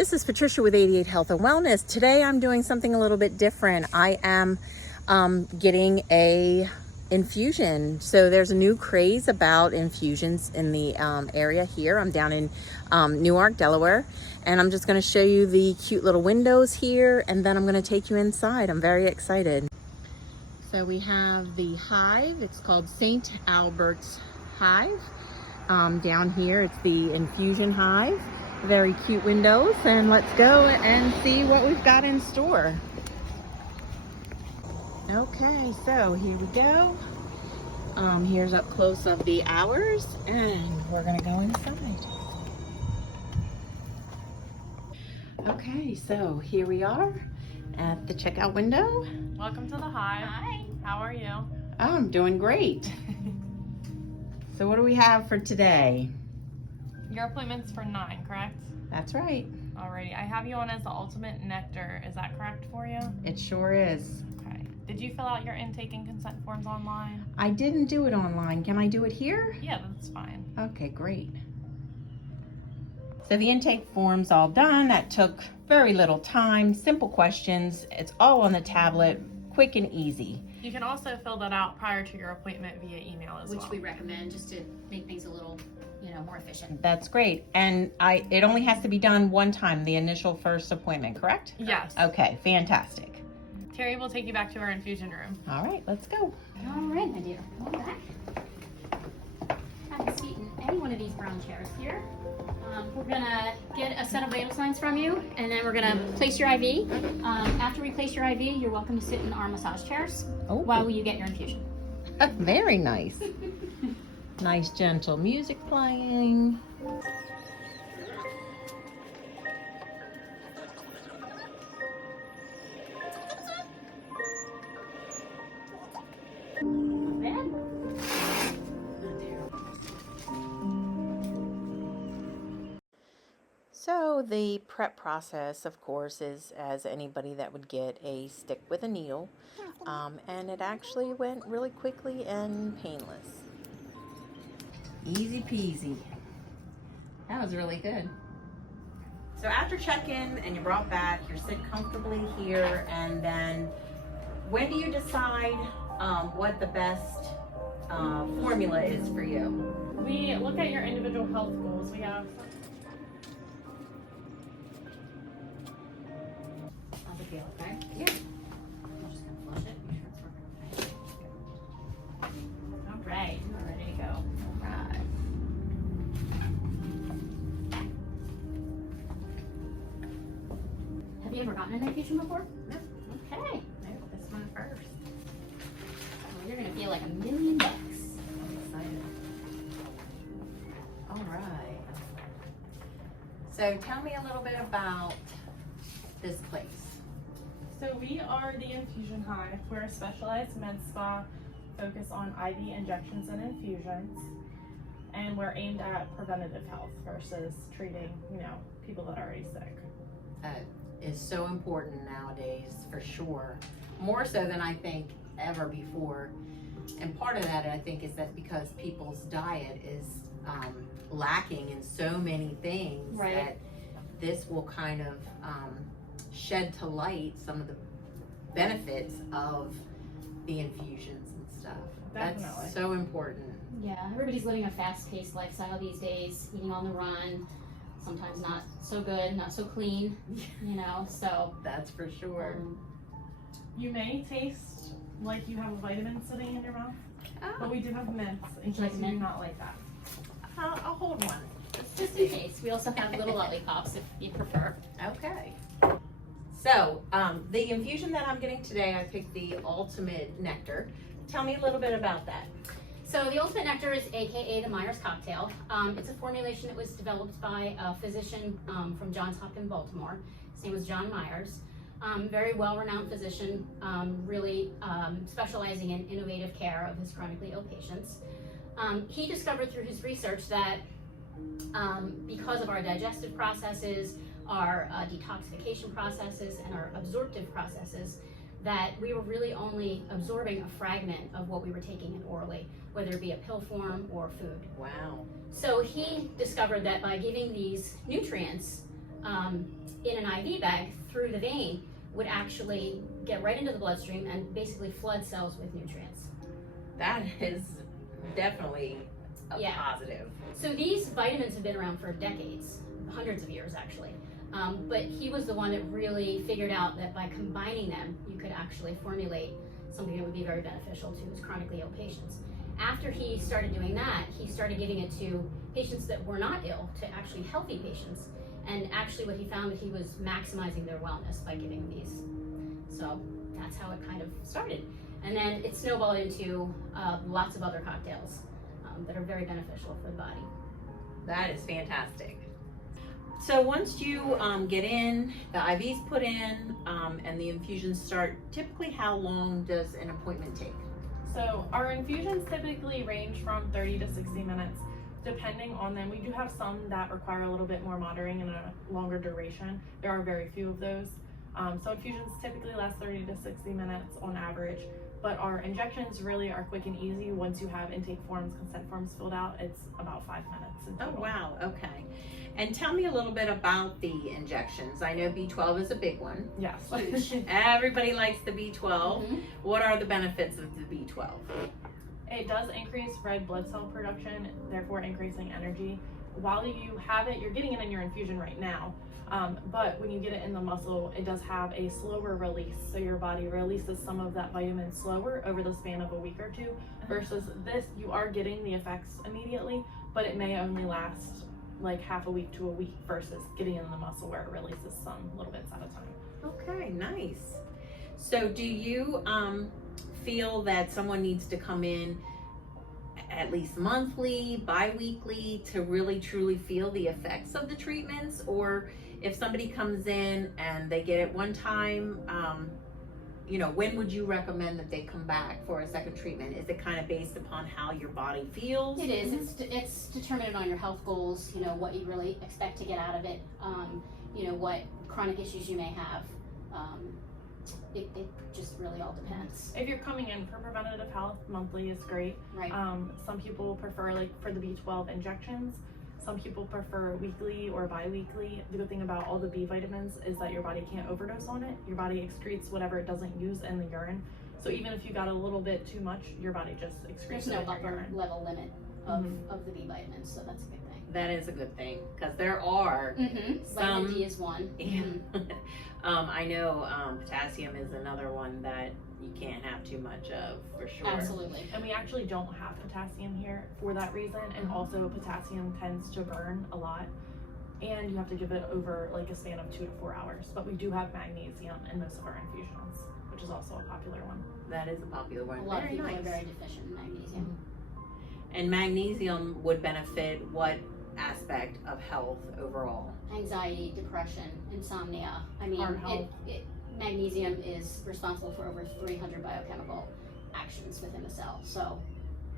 This is Patricia with 88 Health and Wellness. Today I'm doing something a little bit different. I am getting a infusion. So there's a new craze about infusions in the area here. I'm down in Newark, Delaware, and I'm just going to show you the cute little windows here, and then I'm going to take you inside. I'm very excited. So we have the hive. It's called St. Albert's Hive. Down here it's the infusion hive. Very cute windows, and let's go and see what we've got in store. Okay, so here we go. Here's up close of the hours, and we're gonna go inside. Okay, so here we are at the checkout window. Welcome to the Hive. Hi. How are you? Oh, I'm doing great. So what do we have for today? Your appointment's for 9, correct? That's right. Alrighty. I have you on as the ultimate nectar. Is that correct for you? It sure is. Okay. Did you fill out your intake and consent forms online? I didn't do it online. Can I do it here? Yeah, that's fine. Okay, great. So the intake form's all done. That took very little time. Simple questions. It's all on the tablet. Quick and easy. You can also fill that out prior to your appointment via email as well. Which we recommend just to make things a little, more efficient. That's great. And it only has to be done one time, the initial first appointment, correct? Yes. Okay, fantastic. Terry will take you back to our infusion room. All right, let's go. All right, my dear. Come on back. Have a seat in any one of these brown chairs here. We're gonna get a set of vital signs from you, and then we're gonna place your IV. After we place your IV, you're welcome to sit in our massage chairs while you get your infusion. Very nice. Nice gentle music playing. Not bad. So the prep process, of course, is as anybody that would get a stick with a needle, and it actually went really quickly and painless. Easy peasy. That was really good. So after check-in and you're brought back, you're sit comfortably here, and then when do you decide what the best formula is for you? We look at your individual health goals. We have Okay. Yeah. I'm just gonna flush it. Make sure it's working okay. All right, we're ready to go. All right. Have you ever gotten an infusion before? No. Okay. No, this one first. Well, you're gonna feel like $1,000,000. I'm excited. All right. So tell me a little bit about this place. So we are the Infusion Hive. We're a specialized med spa focused on IV injections and infusions, and we're aimed at preventative health versus treating, people that are already sick. That is so important nowadays, for sure. More so than I think ever before. And part of that, I think, is that because people's diet is lacking in so many things, Right. that this will kind of shed to light some of the benefits of the infusions and stuff. Definitely. That's so important. Yeah, everybody's living a fast-paced lifestyle these days, eating on the run, sometimes not so good, not so clean, so. That's for sure. You may taste like you have a vitamin sitting in your mouth, but Oh, we do have mints in Would you like case a you do mint? not like that. I'll hold one. Just in case. We also have little lollipops if you prefer. Okay. So, the infusion that I'm getting today, I picked the Ultimate Nectar. Tell me a little bit about that. So the Ultimate Nectar is AKA the Myers cocktail. It's a formulation that was developed by a physician from Johns Hopkins, Baltimore. His name was John Myers. Very well-renowned physician, really specializing in innovative care of his chronically ill patients. He discovered through his research that because of our digestive processes, our detoxification processes, and our absorptive processes, that we were really only absorbing a fragment of what we were taking in orally, whether it be a pill form or food. Wow. So he discovered that by giving these nutrients in an IV bag through the vein would actually get right into the bloodstream and basically flood cells with nutrients. That is definitely a Yeah. positive. So these vitamins have been around for decades, hundreds of years actually. But he was the one that really figured out that by combining them, you could actually formulate something that would be very beneficial to his chronically ill patients. After he started doing that, he started giving it to patients that were not ill, to actually healthy patients. And actually what he found that he was maximizing their wellness by giving these. So that's how it kind of started. And then it snowballed into lots of other cocktails that are very beneficial for the body. That is fantastic. So once you get in, the IV's put in, and the infusions start, typically how long does an appointment take? So our infusions typically range from 30 to 60 minutes, depending on them. We do have some that require a little bit more monitoring and a longer duration. There are very few of those. So infusions typically last 30 to 60 minutes on average, but our injections really are quick and easy. Once you have intake forms, consent forms filled out, it's about 5 minutes in Oh, total. wow, okay. And tell me a little bit about the injections. I know B12 is a big one. Yes. Huge. Everybody likes the B12. Mhm. What are the benefits of the B12? It does increase red blood cell production, therefore increasing energy. While you have it, you're getting it in your infusion right now. But when you get it in the muscle, it does have a slower release. So your body releases some of that vitamin slower over the span of a week or two. Versus this, you are getting the effects immediately, but it may only last like half a week to a week versus getting in the muscle where it releases some little bits at a time. Okay, nice. So do you feel that someone needs to come in at least monthly, bi-weekly to really truly feel the effects of the treatments? Or if somebody comes in and they get it one time, when would you recommend that they come back for a second treatment? Is it kind of based upon how your body feels? It is. It's determined on your health goals, what you really expect to get out of it, what chronic issues you may have. It just really all depends. If you're coming in for preventative health, monthly is great. Right. Some people prefer, like for the B12 injections, some people prefer weekly or bi-weekly. The good thing about all the B vitamins is that your body can't overdose on it. Your body excretes whatever it doesn't use in the urine. So even if you got a little bit too much, your body just excretes There's it no in your upper urine. level limit of the B vitamins, so that's a good thing. That is a good thing, because there are Vitamin some. D is one. Yeah. Mhm. I know potassium is another one that you can't have too much of, for sure. Absolutely. And we actually don't have potassium here for that reason. And also potassium tends to burn a lot. And you have to give it over like a span of 2 to 4 hours. But we do have magnesium in most of our infusions, which is also a popular one. That is a popular one. A lot of Very people nice. are very deficient in magnesium. And magnesium would benefit what aspect of health overall? Anxiety, depression, insomnia. I Heart mean, health. magnesium is responsible for over 300 biochemical actions within the cell, so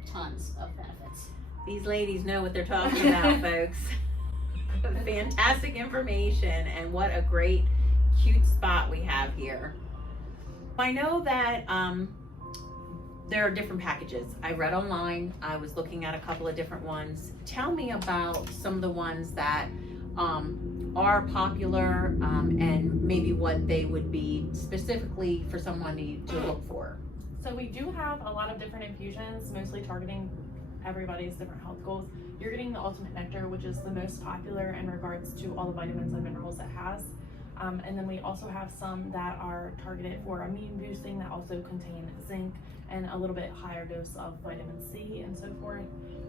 tons of benefits. These ladies know what they're talking about, folks. Fantastic information, and what a great, cute spot we have here. I know that there are different packages. I read online, I was looking at a couple of different ones. Tell me about some of the ones that are popular and maybe what they would be specifically for someone to look for. So we do have a lot of different infusions, mostly targeting everybody's different health goals. You're getting the Ultimate Nectar, which is the most popular in regards to all the vitamins and minerals it has. And then we also have some that are targeted for immune boosting that also contain zinc and a little bit higher dose of vitamin C and so forth.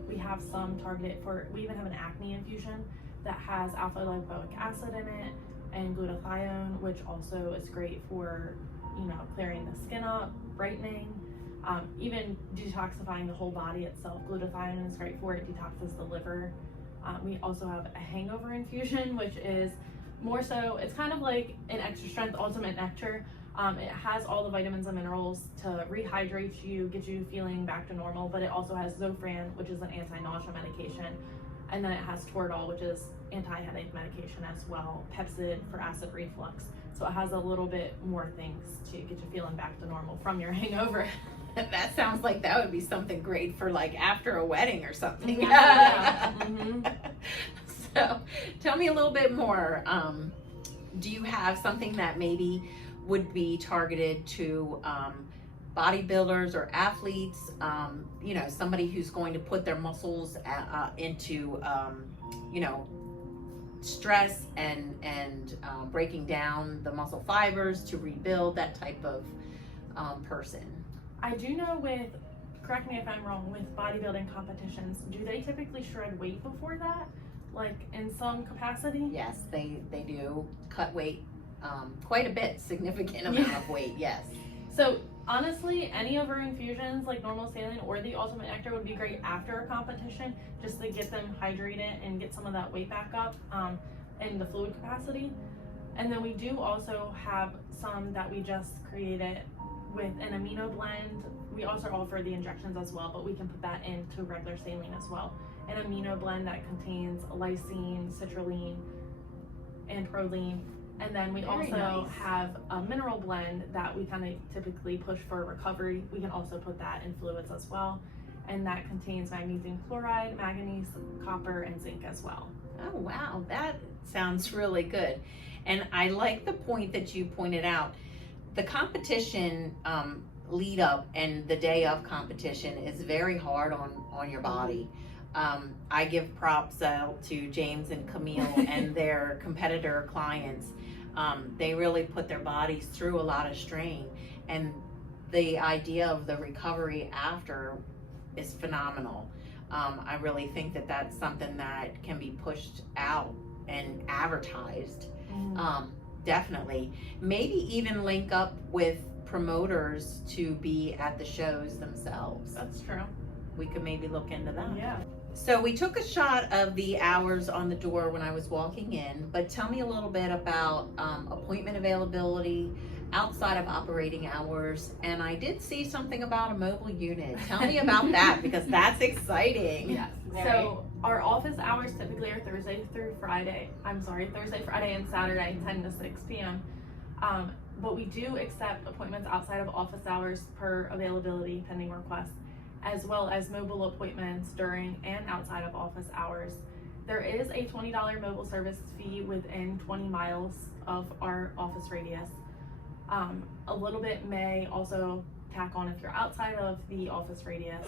We have some targeted for, we even have an acne infusion that has alpha lipoic acid in it and glutathione, which also is great for, clearing the skin up, brightening, even detoxifying the whole body itself. Glutathione is great for it, detoxes the liver. We also have a hangover infusion, which is more so, it's kind of like an extra strength Ultimate Nectar. It has all the vitamins and minerals to rehydrate you, get you feeling back to normal, but it also has Zofran, which is an anti-nausea medication. And then it has Toradol, which is anti-headache medication as well, Pepsid for acid reflux. So it has a little bit more things to get you feeling back to normal from your hangover. That sounds like that would be something great for like after a wedding or something. Yeah. Mm-hmm. So tell me a little bit more. do you have something that maybe would be targeted to bodybuilders or athletes, you know, somebody who's going to put their muscles into, you know, stress and breaking down the muscle fibers to rebuild, that type of person? I do know with, correct me if I'm wrong, with bodybuilding competitions, do they typically shred weight before that? Like in some capacity? Yes, they do cut weight quite a bit, significant amount of weight, yes. So honestly, any of our infusions, like normal saline or the ultimate nectar, would be great after a competition, just to get them hydrated and get some of that weight back up in the fluid capacity. And then we do also have some that we just created with an amino blend. We also offer the injections as well, but we can put that into regular saline as well. An amino blend that contains lysine, citrulline, and proline. And then we Very also nice. have a mineral blend that we kind of typically push for recovery. We can also put that in fluids as well. And that contains magnesium chloride, manganese, copper, and zinc as well. Oh, wow, that sounds really good. And I like the point that you pointed out. The competition lead up and the day of competition is very hard on your body. I give props out to James and Camille and their competitor clients. They really put their bodies through a lot of strain, and the idea of the recovery after is phenomenal. I really think that that's something that can be pushed out and advertised. Definitely. Maybe even link up with promoters to be at the shows themselves. That's true. We could maybe look into that. Yeah. So we took a shot of the hours on the door when I was walking in, but tell me a little bit about appointment availability outside of operating hours. And I did see something about a mobile unit. Tell me about that, because that's exciting. Yes. So our office hours typically are Thursday, Friday, and Saturday, 10 to 6 p.m. But we do accept appointments outside of office hours per availability pending requests, as well as mobile appointments during and outside of office hours. There is a $20 mobile service fee within 20 miles of our office radius. A little bit may also tack on if you're outside of the office radius.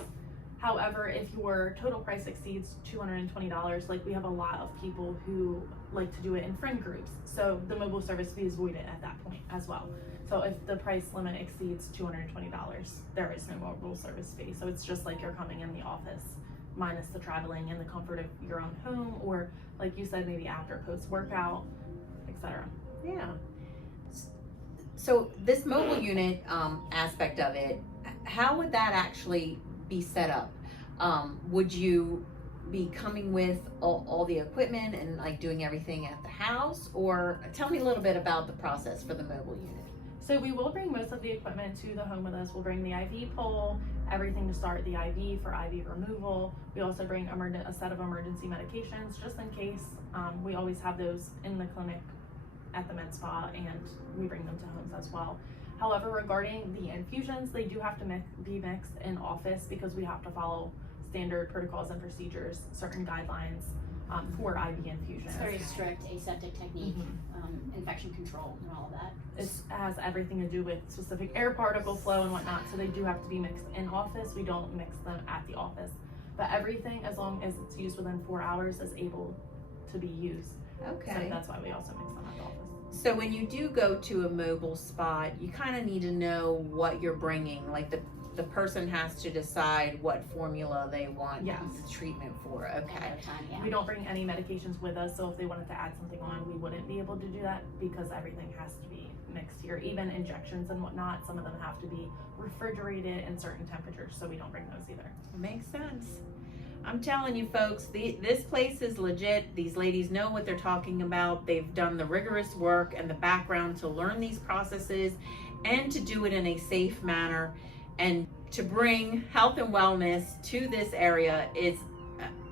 However, if your total price exceeds $220, like we have a lot of people who like to do it in friend groups, so the mobile service fee is voided at that point as well. So if the price limit exceeds $220, there is no mobile service fee. So it's just like you're coming in the office, minus the traveling in the comfort of your own home, or like you said, maybe after post-workout, etc. Yeah. So this mobile unit aspect of it, how would that actually be set up? Would you be coming with all the equipment and like doing everything at the house? Or tell me a little bit about the process for the mobile unit. So we will bring most of the equipment to the home with us. We'll bring the IV pole, everything to start the IV for IV removal. We also bring a set of emergency medications just in case. We always have those in the clinic at the med spa, and we bring them to homes as well. However, regarding the infusions, they do have to be mixed in office because we have to follow standard protocols and procedures, certain guidelines for IV infusions. It's very strict aseptic technique, infection control, and all of that. It has everything to do with specific air particle flow and whatnot, so they do have to be mixed in office. We don't mix them at the office. But everything, as long as it's used within 4 hours, is able to be used. Okay. So that's why we also mix them at the office. So when you do go to a mobile spot, you kind of need to know what you're bringing. Like the person has to decide what formula they want Yes. treatment for. Okay. Ahead of time, yeah. We don't bring any medications with us, so if they wanted to add something on, we wouldn't be able to do that because everything has to be mixed here. Even injections and whatnot, some of them have to be refrigerated in certain temperatures, so we don't bring those either. Makes sense. I'm telling you folks, this place is legit. These ladies know what they're talking about. They've done the rigorous work and the background to learn these processes and to do it in a safe manner. And to bring health and wellness to this area is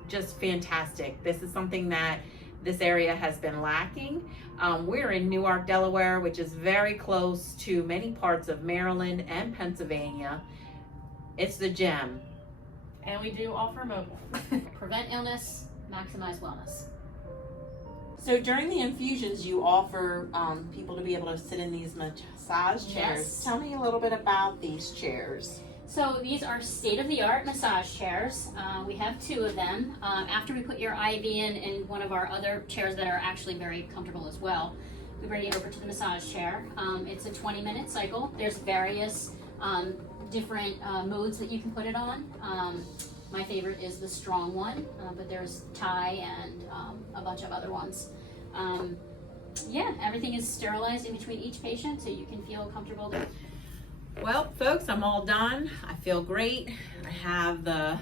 just fantastic. This is something that this area has been lacking. We're in Newark, Delaware, which is very close to many parts of Maryland and Pennsylvania. It's the gem. And we do offer mobile. Prevent illness, maximize wellness. So during the infusions, you offer people to be able to sit in these massage chairs. Yes. Tell me a little bit about these chairs. So these are state-of-the-art massage chairs. We have 2 of them. After we put your IV in one of our other chairs that are actually very comfortable as well, we bring you over to the massage chair. It's a 20-minute cycle. There's various different modes that you can put it on. My favorite is the strong one, but there's Thai and a bunch of other ones. Yeah, everything is sterilized in between each patient so you can feel comfortable. Well, folks, I'm all done. I feel great. I have the,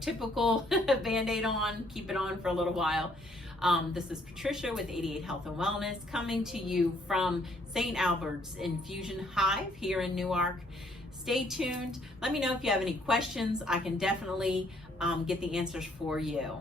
typical Band-Aid on, keep it on for a little while. This is Patricia with 88 Health and Wellness coming to you from St. Albert's Infusion Hive here in Newark. Stay tuned. Let me know if you have any questions. I can definitely get the answers for you.